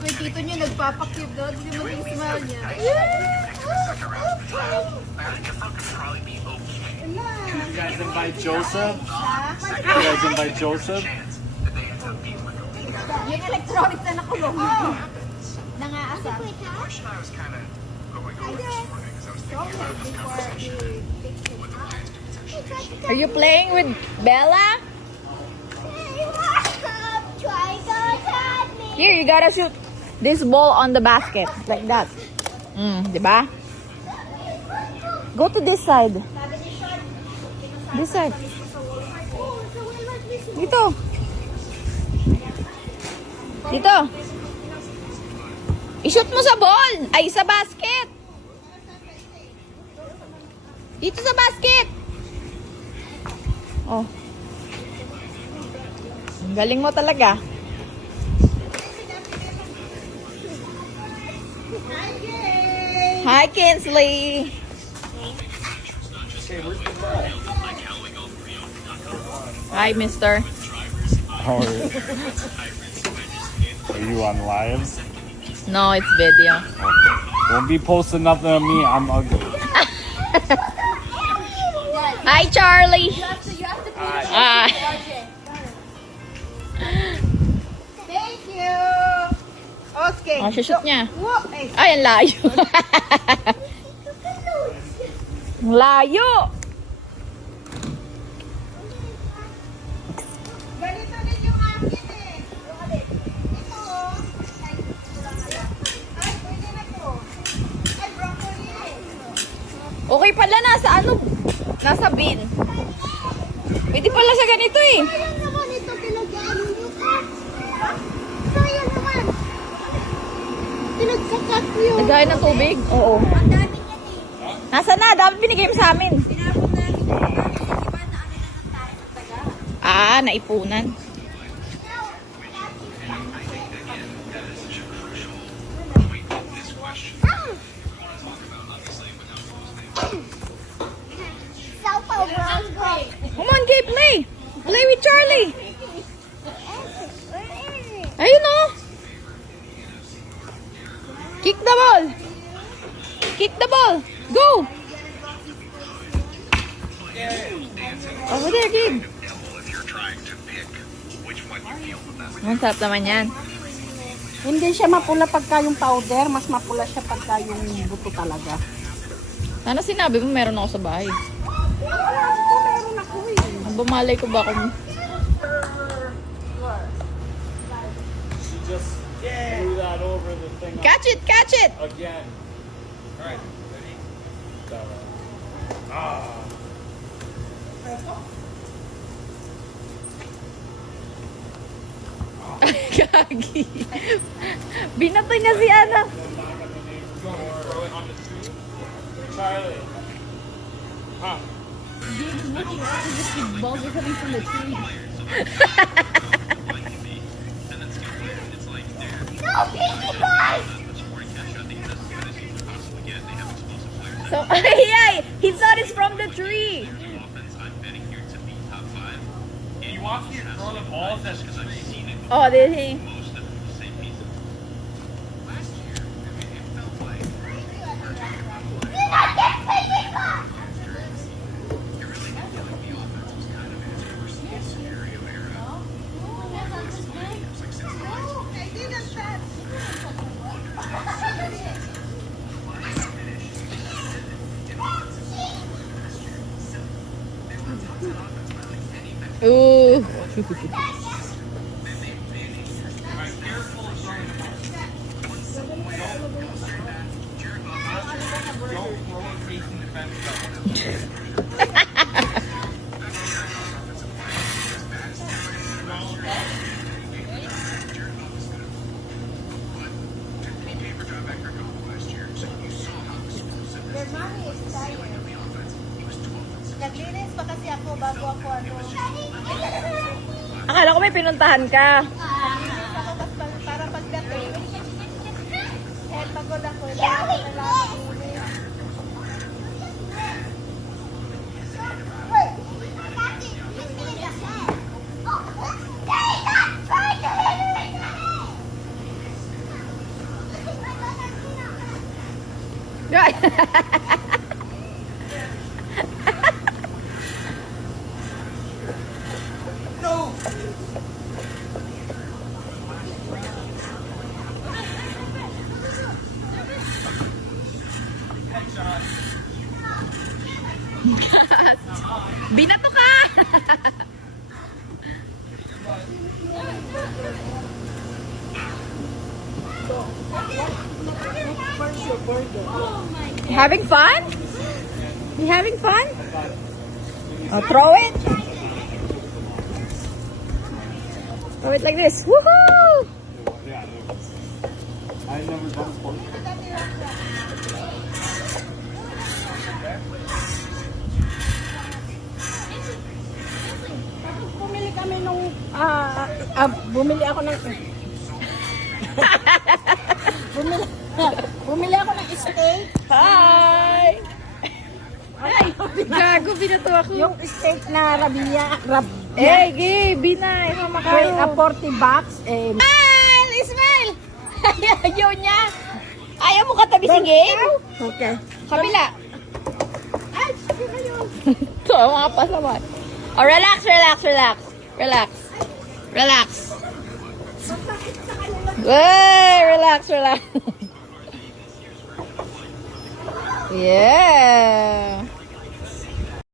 May tito niya nagpapakip doon. Hindi mo yung smile niya. You guys invite Joseph? You guys invite Joseph? Yung electronics na nakulong. Nangaasa. Are you playing with Bella? Here, you gotta shoot this ball on the basket. Like that. Diba? Go to this side. This side. Dito. Dito. I-shoot mo sa ball. Ay, sa basket. Dito sa basket. Oh. Ang galing mo talaga. Hi, Kinsley. Hi, mister. How are you? Are you on live? No, it's video. Don't be posting nothing on me. I'm ugly. Hi, Charlie. Ah. Thank you. Okay. Oh, shoot niya. Whoa, ay. Ay, ang layo. Ang layo. Ganito din yung akin eh. Ito oh. Ay, ay, pwede na to. Ay, broccoli eh. Okay pala, nasa ano? Nasa bin. Pwede pala sa ganito eh. Sayang naman ito pinag-ano nyo ka. Sayang naman. Pinagkakat nyo. Nagaya ng tubig? Oo. Ang dami niyan eh. Nasa na? Dapat binigay mo sa amin. Pinapon namin yung dami. Di ba na ano na ng tayo ng taga? Ah, naipunan. Come on, Kay, play. Play with Charlie. Ayun o. Kick the ball. Kick the ball. Go. Over there, Gabe. Ang sarap naman yan. Hindi siya mapula pagka yung powder, mas mapula siya pagka yung buto talaga. Sana sinabi mo meron ako sa bahay. Meron ako eh. Ang bumalay ko ba kung... She just threw that over the thing Catch it! Catch it! again. Alright, ready? Ah. Gagi. Binato niya si Ana. Charlie. Huh. Balls are coming from the tree. So, ay, he thought it's from the tree. He wants me to throw the balls at the tree. Oh, did he? Ooh. Naglinis pa kasi ako bago ako ano. Akala ko may pinuntahan ka. Naglinis ako para pagdating. Eh, pagod ako. Nalaman. Binato ka! You having fun? You having fun? Oh, throw it. Throw it like this. Woohoo! Yeah, I never done sport. Bumili kami nung, bumili ako ng, bumili ako ng steak. Hi! Ay, gago, binato ako. Yung steak na rabia, Eh, gay, binay, mama ka. 40 bucks. Smile! Smile! Ayaw niya. Ayaw mo katabi si Gabe? Okay. Kabila. So, mga pasawat. Oh, relax, relax, relax. Relax. Relax. Hey, relax, relax. Yeah.